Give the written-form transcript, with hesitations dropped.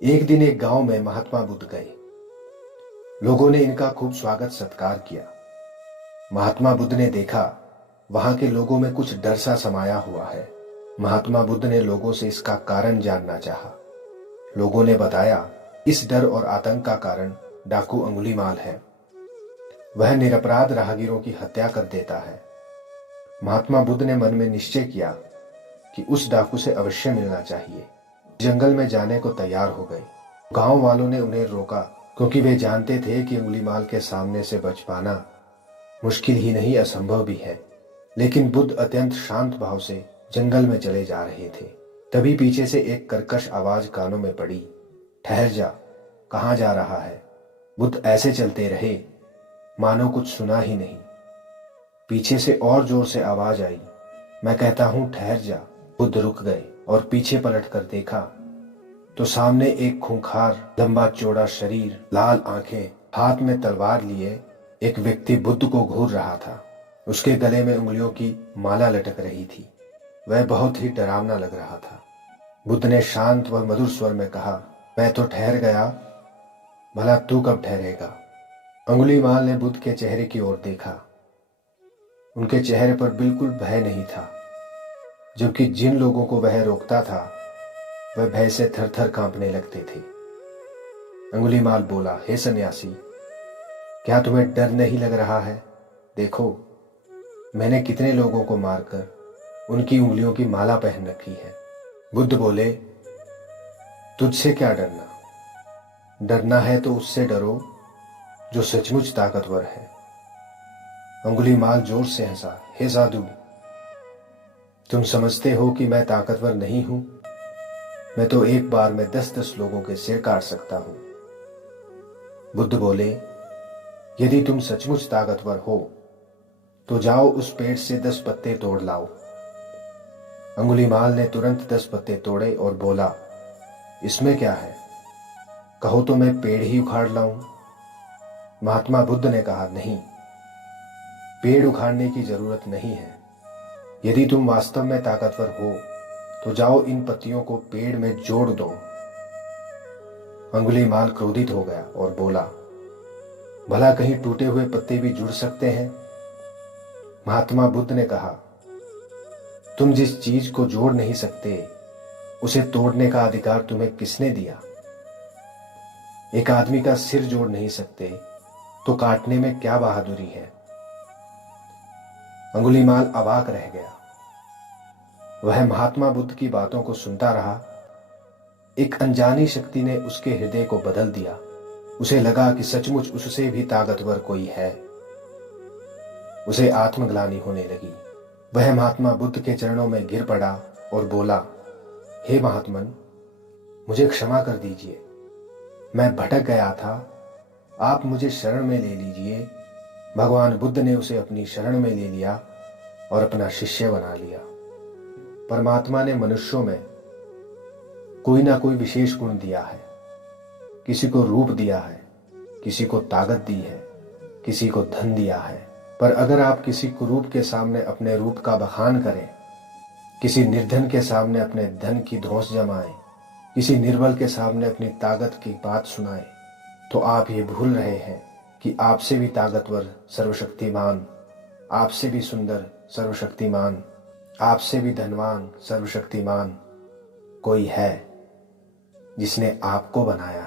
एक दिन एक गांव में महात्मा बुद्ध गए। लोगों ने इनका खूब स्वागत सत्कार किया। महात्मा बुद्ध ने देखा वहां के लोगों में कुछ डर सा समाया हुआ है। महात्मा बुद्ध ने लोगों से इसका कारण जानना चाहा। लोगों ने बताया इस डर और आतंक का कारण डाकू अंगुलीमाल है। वह निरपराध राहगीरों की हत्या कर देता है। महात्मा बुद्ध ने मन में निश्चय किया कि उस डाकू से अवश्य मिलना चाहिए। जंगल में जाने को तैयार हो गए। गांव वालों ने उन्हें रोका क्योंकि वे जानते थे कि अंगुलीमाल के सामने से बच पाना मुश्किल ही नहीं असंभव भी है। लेकिन बुद्ध अत्यंत शांत भाव से जंगल में चले जा रहे थे। तभी पीछे से एक कर्कश आवाज कानों में पड़ी, ठहर जा, कहाँ जा रहा है। बुद्ध ऐसे चलते रहे मानो कुछ सुना ही नहीं। पीछे से और जोर से आवाज आई, मैं कहता हूं ठहर जा। बुद्ध रुक गए और पीछे पलट कर देखा तो सामने एक खूंखार, लंबा चौड़ा शरीर, लाल आंखें, हाथ में तलवार लिए एक व्यक्ति बुद्ध को घूर रहा था। उसके गले में उंगलियों की माला लटक रही थी। वह बहुत ही डरावना लग रहा था। बुद्ध ने शांत व मधुर स्वर में कहा, मैं तो ठहर गया, भला तू कब ठहरेगा। अंगुलीमाल ने बुद्ध के चेहरे की ओर देखा। उनके चेहरे पर बिल्कुल भय नहीं था, जबकि जिन लोगों को वह रोकता था वह भय से थर थर कांपने लगते थे। अंगुलीमाल बोला, हे सन्यासी, क्या तुम्हें डर नहीं लग रहा है? देखो, मैंने कितने लोगों को मारकर उनकी उंगलियों की माला पहन रखी है। बुद्ध बोले, तुझसे क्या डरना? डरना है तो उससे डरो जो सचमुच ताकतवर है। अंगुलीमाल जोर से हंसा, हे साधु, तुम समझते हो कि मैं ताकतवर नहीं हूं? मैं तो एक बार में 10-10 लोगों के सिर काट सकता हूं। बुद्ध बोले, यदि तुम सचमुच ताकतवर हो तो जाओ उस पेड़ से 10 पत्ते तोड़ लाओ। अंगुलीमाल ने तुरंत 10 पत्ते तोड़े और बोला, इसमें क्या है, कहो तो मैं पेड़ ही उखाड़ लाऊं। महात्मा बुद्ध ने कहा, नहीं, पेड़ उखाड़ने की जरूरत नहीं है। यदि तुम वास्तव में ताकतवर हो तो जाओ इन पत्तियों को पेड़ में जोड़ दो। अंगुलीमाल क्रोधित हो गया और बोला, भला कहीं टूटे हुए पत्ते भी जुड़ सकते हैं? महात्मा बुद्ध ने कहा, तुम जिस चीज को जोड़ नहीं सकते उसे तोड़ने का अधिकार तुम्हें किसने दिया? एक आदमी का सिर जोड़ नहीं सकते तो काटने में क्या बहादुरी है? अंगुलीमाल अवाक रह गया। वह महात्मा बुद्ध की बातों को सुनता रहा। एक अनजानी शक्ति ने उसके हृदय को बदल दिया। उसे लगा कि सचमुच उससे भी ताकतवर कोई है। उसे आत्मग्लानि होने लगी। वह महात्मा बुद्ध के चरणों में गिर पड़ा और बोला, हे महात्मन, मुझे क्षमा कर दीजिए। मैं भटक गया था, आप मुझे शरण में ले लीजिए। भगवान बुद्ध ने उसे अपनी शरण में ले लिया और अपना शिष्य बना लिया। परमात्मा ने मनुष्यों में कोई ना कोई विशेष गुण दिया है। किसी को रूप दिया है, किसी को ताकत दी है, किसी को धन दिया है। पर अगर आप किसी कुरूप के सामने अपने रूप का बखान करें, किसी निर्धन के सामने अपने धन की धौंस जमाएं, किसी निर्बल के सामने अपनी ताकत की बात सुनाएं, तो आप ये भूल रहे हैं कि आपसे भी ताकतवर, सर्वशक्तिमान, आपसे भी सुंदर, सर्वशक्तिमान, आपसे भी धनवान, सर्वशक्तिमान कोई है जिसने आपको बनाया